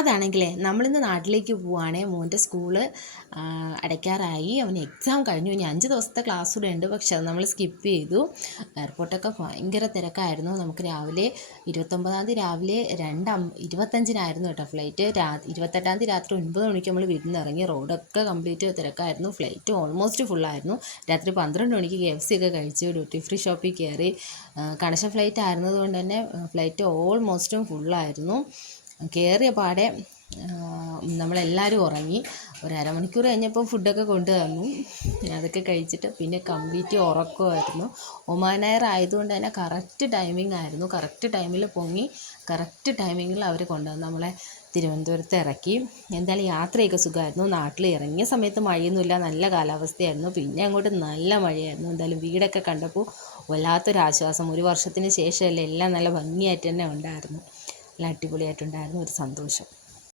അതാണെങ്കിലേ നമ്മളിന്ന് നാട്ടിലേക്ക് പോവുകയാണെങ്കിൽ മോൻ്റെ സ്കൂള് അടയ്ക്കാറായി. അവന് എക്സാം കഴിഞ്ഞു. ഇനി 5 ദിവസത്തെ ക്ലാസ് കൂടെ ഉണ്ട്. പക്ഷെ അത് നമ്മൾ സ്കിപ്പ് ചെയ്തു. എയർപോർട്ടൊക്കെ ഭയങ്കര തിരക്കായിരുന്നു. നമുക്ക് രാവിലെ 29-ാം തീയതി രാവിലെ 2:25-നായിരുന്നു കേട്ടോ ഫ്ലൈറ്റ്. 28-ാം തീയതി രാത്രി 9 മണിക്ക് നമ്മൾ വീട്ടിൽ നിന്ന് ഇറങ്ങി. റോഡൊക്കെ കംപ്ലീറ്റ് തിരക്കായിരുന്നു. ഫ്ലൈറ്റ് ഓൾമോസ്റ്റ് ഫുള്ളായിരുന്നു. രാത്രി 12 മണിക്ക് KFC ഒക്കെ കഴിച്ചു. ഡ്യൂട്ടി ഫ്രീ ഷോപ്പിൽ കയറി. കണക്ഷൻ ഫ്ലൈറ്റ് ആയിരുന്നതുകൊണ്ട് തന്നെ ഫ്ലൈറ്റ് ഓൾമോസ്റ്റും ഫുള്ളായിരുന്നു. കയറിയ പാടെ നമ്മളെല്ലാവരും ഉറങ്ങി. ഒരു അരമണിക്കൂർ കഴിഞ്ഞപ്പോൾ ഫുഡൊക്കെ കൊണ്ടു തന്നു. അതൊക്കെ കഴിച്ചിട്ട് പിന്നെ കംപ്ലീറ്റ് ഉറക്കമായിരുന്നു. ഒമാൻ എയർ ആയതുകൊണ്ട് തന്നെ കറക്റ്റ് ടൈമിംഗ് ആയിരുന്നു. കറക്റ്റ് ടൈമിൽ പൊങ്ങി കറക്റ്റ് ടൈമിങ്ങിൽ അവർ കൊണ്ടുവന്ന് നമ്മളെ തിരുവനന്തപുരത്ത് ഇറക്കി. എന്തായാലും യാത്രയൊക്കെ സുഖമായിരുന്നു. നാട്ടിൽ ഇറങ്ങിയ സമയത്ത് മഴയൊന്നുമില്ല, നല്ല കാലാവസ്ഥയായിരുന്നു. പിന്നെ അങ്ങോട്ട് നല്ല മഴയായിരുന്നു. എന്തായാലും വീടൊക്കെ കണ്ടപ്പോൾ വല്ലാത്തൊരാശ്വാസം. ഒരു വർഷത്തിന് ശേഷമല്ലേ, എല്ലാം നല്ല ഭംഗിയായിട്ട് തന്നെ ഉണ്ടായിരുന്നു. നല്ല അടിപൊളിയായിട്ടുണ്ടായിരുന്നു. ഒരു സന്തോഷം.